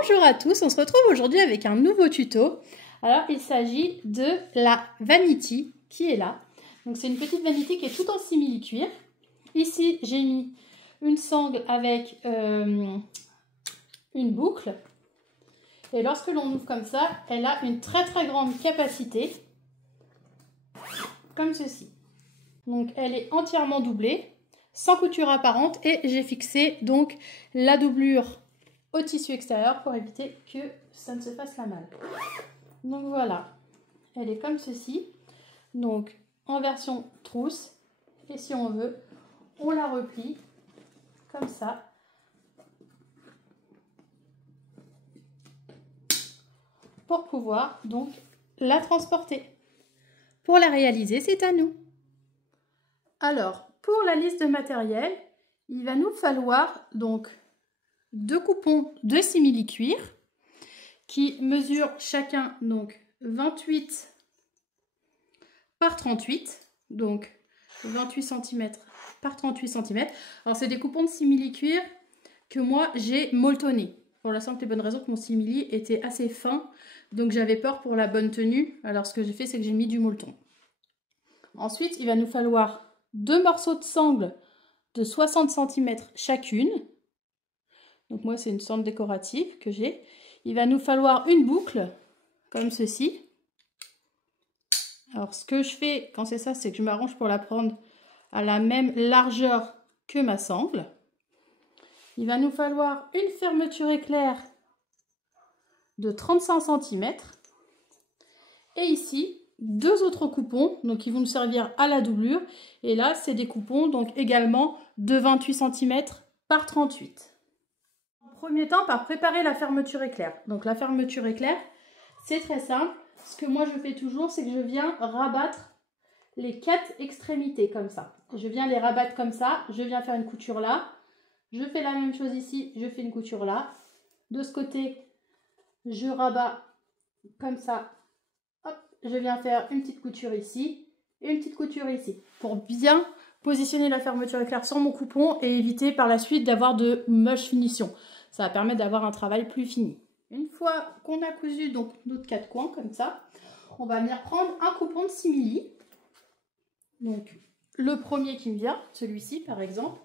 Bonjour à tous, on se retrouve aujourd'hui avec un nouveau tuto. Alors il s'agit de la vanity qui est là. Donc c'est une petite vanity qui est tout en simili-cuir. Ici j'ai mis une sangle avec une boucle. Et lorsque l'on ouvre comme ça, elle a une très grande capacité. Comme ceci. Donc elle est entièrement doublée, sans couture apparente. Et j'ai fixé donc la doublure au tissu extérieur pour éviter que ça ne se fasse la malle. Donc voilà, elle est comme ceci, donc en version trousse, et si on veut, on la replie comme ça. Pour pouvoir donc la transporter. Pour la réaliser, c'est à nous. Alors, pour la liste de matériel, il va nous falloir donc 2 coupons de simili-cuir qui mesurent chacun donc 28 par 38, donc 28 cm par 38 cm. Alors c'est des coupons de simili-cuir que moi j'ai molletonnés, pour la simple et bonne raison que mon simili était assez fin, donc j'avais peur pour la bonne tenue. Alors ce que j'ai fait, c'est que j'ai mis du molleton. Ensuite, il va nous falloir 2 morceaux de sangle de 60 cm chacune. Donc moi, c'est une sangle décorative que j'ai. Il va nous falloir une boucle, comme ceci. Alors, ce que je fais quand c'est ça, c'est que je m'arrange pour la prendre à la même largeur que ma sangle. Il va nous falloir une fermeture éclair de 35 cm. Et ici, 2 autres coupons, donc qui vont nous servir à la doublure. Et là, c'est des coupons, donc également de 28 cm par 38. Premier temps, par préparer la fermeture éclair. Donc la fermeture éclair, c'est très simple. Ce que moi je fais toujours, c'est que je viens rabattre les 4 extrémités comme ça. Je viens les rabattre comme ça, je viens faire une couture là. Je fais la même chose ici, je fais une couture là. De ce côté, je rabats comme ça. Hop, je viens faire une petite couture ici et une petite couture ici. Pour bien positionner la fermeture éclair sur mon coupon et éviter par la suite d'avoir de moches finitions. Ça va permettre d'avoir un travail plus fini. Une fois qu'on a cousu donc notre 4 coins comme ça, on va venir prendre un coupon de simili. Donc le premier qui me vient, celui-ci par exemple.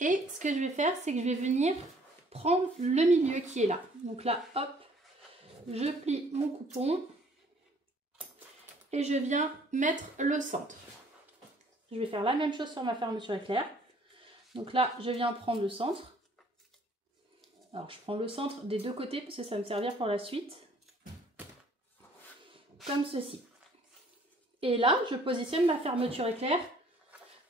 Et ce que je vais faire, c'est que je vais venir prendre le milieu qui est là. Donc là, hop, je plie mon coupon et je viens mettre le centre. Je vais faire la même chose sur ma fermeture éclair. Donc là, je viens prendre le centre. Alors, je prends le centre des 2 côtés parce que ça va me servir pour la suite. Comme ceci. Et là, je positionne ma fermeture éclair.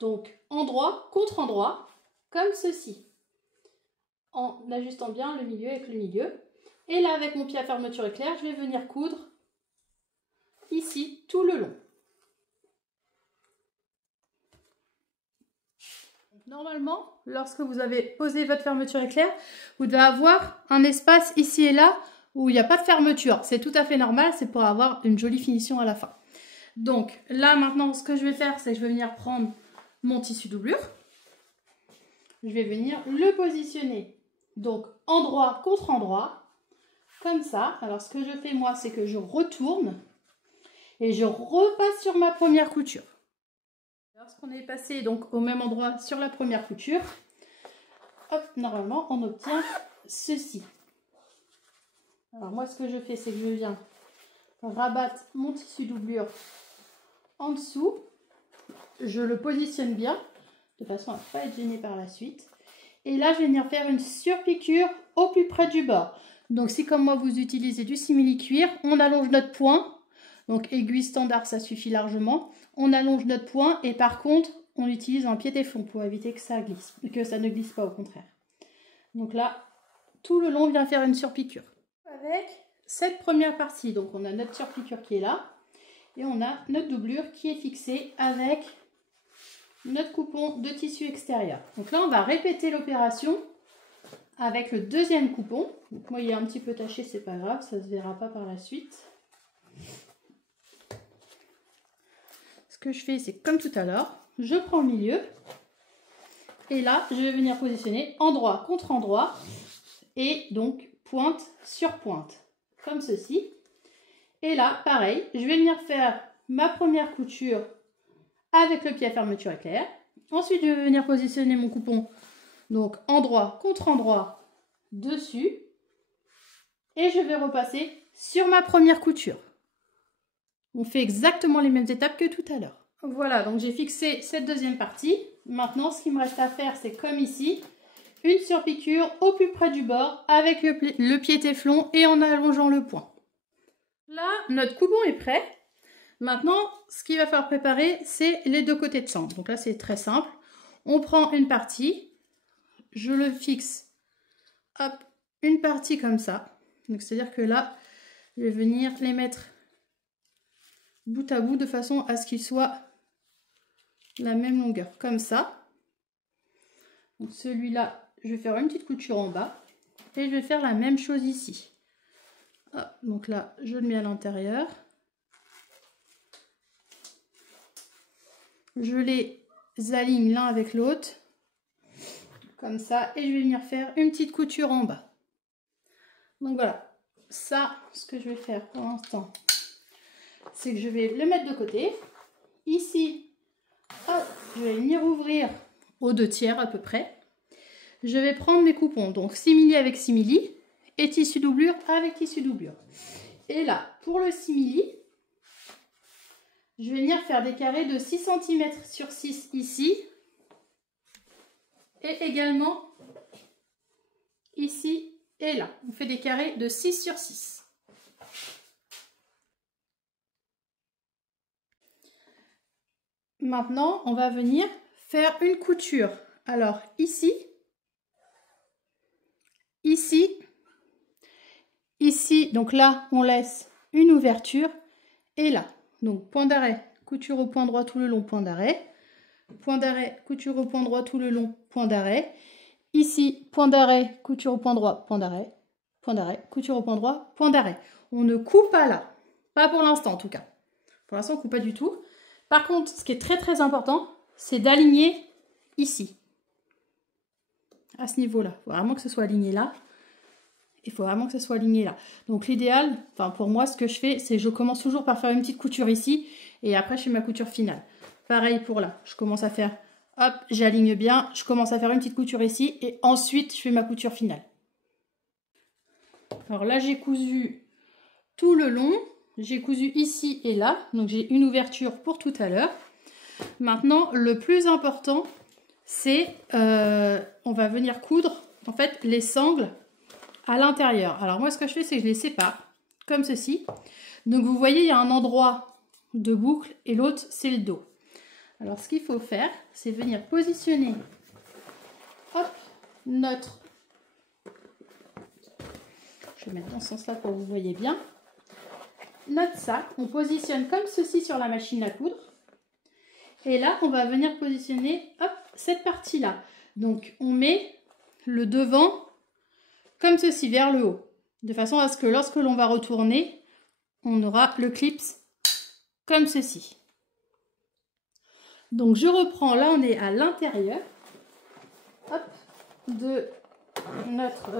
Donc, endroit contre endroit. Comme ceci. En ajustant bien le milieu avec le milieu. Et là, avec mon pied à fermeture éclair, je vais venir coudre ici tout le long. Normalement, lorsque vous avez posé votre fermeture éclair, vous devez avoir un espace ici et là où il n'y a pas de fermeture. C'est tout à fait normal, c'est pour avoir une jolie finition à la fin. Donc là maintenant, ce que je vais faire, c'est que je vais venir prendre mon tissu doublure. Je vais venir le positionner donc endroit contre endroit, comme ça. Alors ce que je fais moi, c'est que je retourne et je repasse sur ma première couture. Lorsqu'on est passé donc au même endroit sur la première couture, hop, normalement on obtient ceci. Alors moi ce que je fais, c'est que je viens rabattre mon tissu doublure en dessous, je le positionne bien de façon à ne pas être gêné par la suite. Et là je vais venir faire une surpiqûre au plus près du bord. Donc si comme moi vous utilisez du simili-cuir, on allonge notre point. Donc aiguille standard, ça suffit largement. On allonge notre point et par contre, on utilise un pied-téfon pour éviter que ça glisse, que ça ne glisse pas au contraire. Donc là, tout le long, on vient faire une surpiqûre. Avec cette première partie, donc on a notre surpiqûre qui est là et on a notre doublure qui est fixée avec notre coupon de tissu extérieur. Donc là, on va répéter l'opération avec le deuxième coupon. Donc moi, il est un petit peu taché, c'est pas grave, ça ne se verra pas par la suite. Ce que je fais, c'est comme tout à l'heure, je prends le milieu et là, je vais venir positionner endroit contre endroit et donc pointe sur pointe, comme ceci. Et là, pareil, je vais venir faire ma première couture avec le pied à fermeture éclair. Ensuite, je vais venir positionner mon coupon, donc endroit contre endroit, dessus. Et je vais repasser sur ma première couture. On fait exactement les mêmes étapes que tout à l'heure. Voilà, donc j'ai fixé cette deuxième partie. Maintenant, ce qu'il me reste à faire, c'est comme ici, une surpiqûre au plus près du bord avec le pied téflon et en allongeant le point. Là, notre coupon est prêt. Maintenant, ce qu'il va falloir préparer, c'est les deux côtés de sangle. Donc là, c'est très simple. On prend une partie, je le fixe, hop, une partie comme ça. Donc c'est-à-dire que là, je vais venir les mettre bout à bout de façon à ce qu'ils soient la même longueur, comme ça. Donc celui-là, je vais faire une petite couture en bas et je vais faire la même chose ici. Hop, donc là, je le mets à l'intérieur. Je les aligne l'un avec l'autre, comme ça, et je vais venir faire une petite couture en bas. Donc voilà, ça, ce que je vais faire pour l'instant, c'est que je vais le mettre de côté. Ici, hop, je vais venir ouvrir aux 2/3 à peu près. Je vais prendre mes coupons, donc simili avec simili et tissu doublure avec tissu doublure. Et là, pour le simili, je vais venir faire des carrés de 6 cm sur 6 ici. Et également ici et là. On fait des carrés de 6 sur 6. Maintenant, on va venir faire une couture. Alors ici, ici, ici, donc là, on laisse une ouverture. Et là, donc point d'arrêt, couture au point droit tout le long, point d'arrêt. Point d'arrêt, couture au point droit tout le long, point d'arrêt. Ici, point d'arrêt, couture au point droit, point d'arrêt. Point d'arrêt, couture au point droit, point d'arrêt. On ne coupe pas là. Pas pour l'instant en tout cas. Pour l'instant, on ne coupe pas du tout. Par contre, ce qui est très très important, c'est d'aligner ici. À ce niveau-là. Il faut vraiment que ce soit aligné là. Il faut vraiment que ce soit aligné là. Donc l'idéal, enfin pour moi, ce que je fais, c'est que je commence toujours par faire une petite couture ici. Et après, je fais ma couture finale. Pareil pour là. Je commence à faire, hop, j'aligne bien. Je commence à faire une petite couture ici. Et ensuite, je fais ma couture finale. Alors là, j'ai cousu tout le long. J'ai cousu ici et là. Donc j'ai une ouverture pour tout à l'heure. Maintenant, le plus important, c'est on va venir coudre en fait les sangles à l'intérieur. Alors moi, ce que je fais, c'est que je les sépare comme ceci. Donc vous voyez, il y a un endroit de boucle et l'autre, c'est le dos. Alors ce qu'il faut faire, c'est venir positionner, hop, notre... Je vais mettre dans ce sens-là pour que vous voyez bien. Notre sac, on positionne comme ceci sur la machine à coudre. Et là, on va venir positionner, hop, cette partie-là. Donc on met le devant comme ceci, vers le haut. De façon à ce que lorsque l'on va retourner, on aura le clips comme ceci. Donc je reprends, là on est à l'intérieur de notre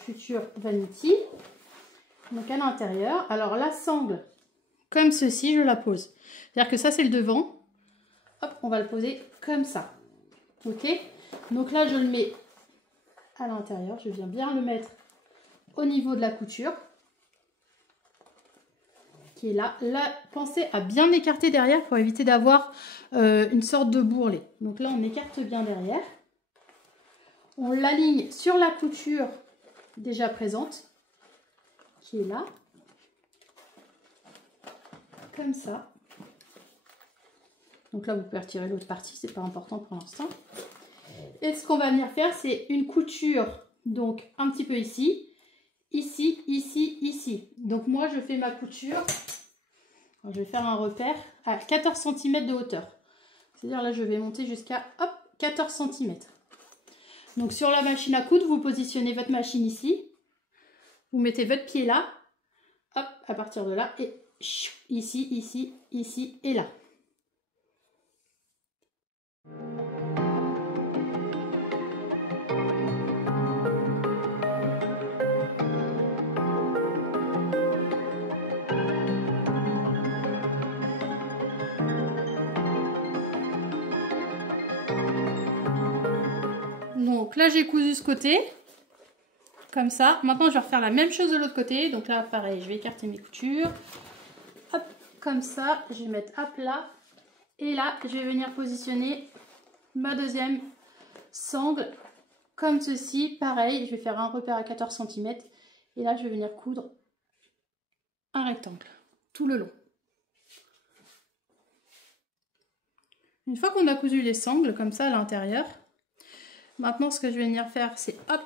future vanity. Donc à l'intérieur, alors la sangle, comme ceci, je la pose. C'est-à-dire que ça c'est le devant. Hop, on va le poser comme ça. Ok? Donc là je le mets à l'intérieur, je viens bien le mettre au niveau de la couture. Qui est là. Là, pensez à bien écarter derrière pour éviter d'avoir une sorte de bourrelet. Donc là, on écarte bien derrière. On l'aligne sur la couture déjà présente, qui est là. Comme ça. Donc là, vous pouvez retirer l'autre partie, c'est pas important pour l'instant. Et ce qu'on va venir faire, c'est une couture, donc un petit peu ici, ici, ici, ici. Donc moi, je fais ma couture. Je vais faire un repère à 14 cm de hauteur. C'est-à-dire là, je vais monter jusqu'à 14 cm. Donc sur la machine à coudre, vous positionnez votre machine ici. Vous mettez votre pied là. Hop, à partir de là. Et ici, ici, ici et là. Donc là, j'ai cousu ce côté. Comme ça. Maintenant, je vais refaire la même chose de l'autre côté. Donc là, pareil, je vais écarter mes coutures. Hop, comme ça. Je vais mettre à plat. Et là, je vais venir positionner ma deuxième sangle. Comme ceci. Pareil, je vais faire un repère à 14 cm. Et là, je vais venir coudre un rectangle. Tout le long. Une fois qu'on a cousu les sangles, comme ça, à l'intérieur. Maintenant, ce que je vais venir faire, c'est hop.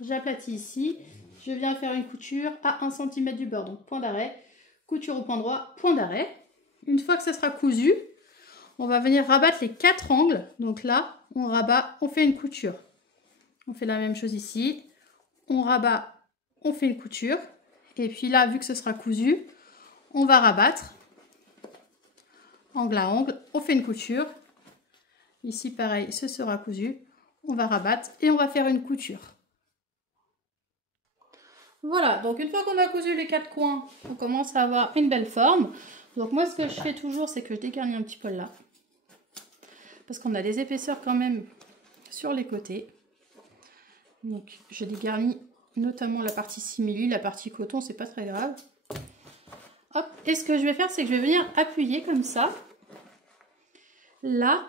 J'aplatis ici, je viens faire une couture à 1 cm du bord, donc point d'arrêt, couture au point droit, point d'arrêt. Une fois que ça sera cousu, on va venir rabattre les 4 angles. Donc là, on rabat, on fait une couture. On fait la même chose ici, on rabat, on fait une couture. Et puis là, vu que ce sera cousu, on va rabattre, angle à angle, on fait une couture. Ici, pareil, ce sera cousu, on va rabattre et on va faire une couture. Voilà, donc une fois qu'on a cousu les 4 coins, on commence à avoir une belle forme. Donc moi, ce que je fais toujours, c'est que je dégarnis un petit peu là. Parce qu'on a des épaisseurs quand même sur les côtés. Donc je dégarnis notamment la partie simili, la partie coton, c'est pas très grave. Hop, et ce que je vais faire, c'est que je vais venir appuyer comme ça. Là,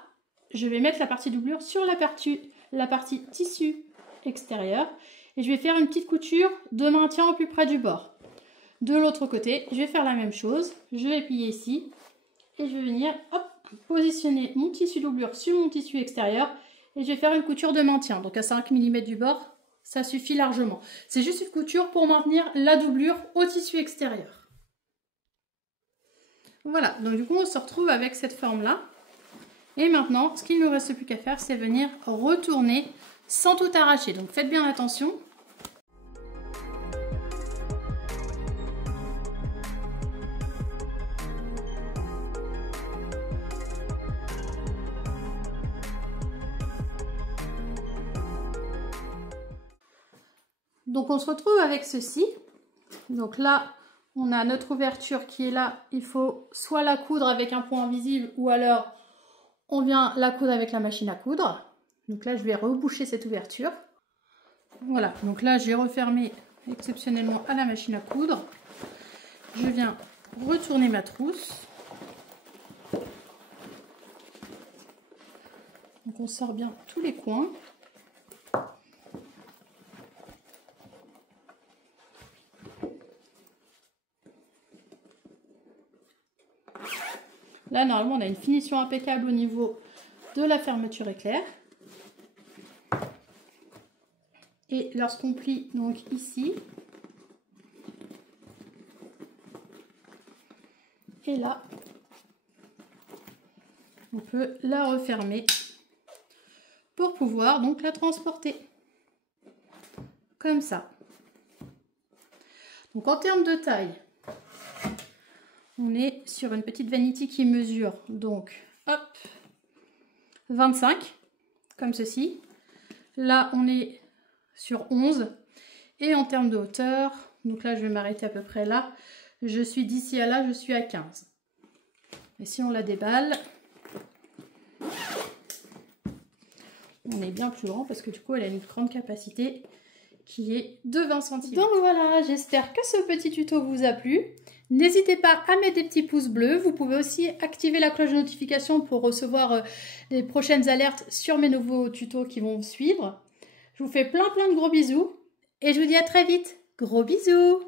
je vais mettre la partie doublure sur la partie tissu extérieur. Et je vais faire une petite couture de maintien au plus près du bord. De l'autre côté, je vais faire la même chose. Je vais plier ici. Et je vais venir hop, positionner mon tissu doublure sur mon tissu extérieur. Et je vais faire une couture de maintien. Donc à 5 mm du bord, ça suffit largement. C'est juste une couture pour maintenir la doublure au tissu extérieur. Voilà, donc du coup on se retrouve avec cette forme-là. Et maintenant, ce qu'il ne nous reste plus qu'à faire, c'est venir retourner sans tout arracher. Donc faites bien attention. Donc on se retrouve avec ceci. Donc là, on a notre ouverture qui est là. Il faut soit la coudre avec un point invisible ou alors on vient la coudre avec la machine à coudre. Donc là, je vais reboucher cette ouverture. Voilà, donc là, j'ai refermé exceptionnellement à la machine à coudre. Je viens retourner ma trousse. Donc on sort bien tous les coins. Là, normalement, on a une finition impeccable au niveau de la fermeture éclair. Et lorsqu'on plie donc ici, et là, on peut la refermer pour pouvoir donc la transporter. Comme ça. Donc en termes de taille, on est sur une petite vanity qui mesure donc hop 25 comme ceci. Là on est sur 11 et en termes de hauteur, donc là je vais m'arrêter à peu près là, je suis d'ici à là, je suis à 15. Et si on la déballe, on est bien plus grand parce que du coup elle a une grande capacité qui est de 20 cm. Donc voilà, j'espère que ce petit tuto vous a plu. N'hésitez pas à mettre des petits pouces bleus. Vous pouvez aussi activer la cloche de notification pour recevoir les prochaines alertes sur mes nouveaux tutos qui vont suivre. Je vous fais plein de gros bisous et je vous dis à très vite. Gros bisous!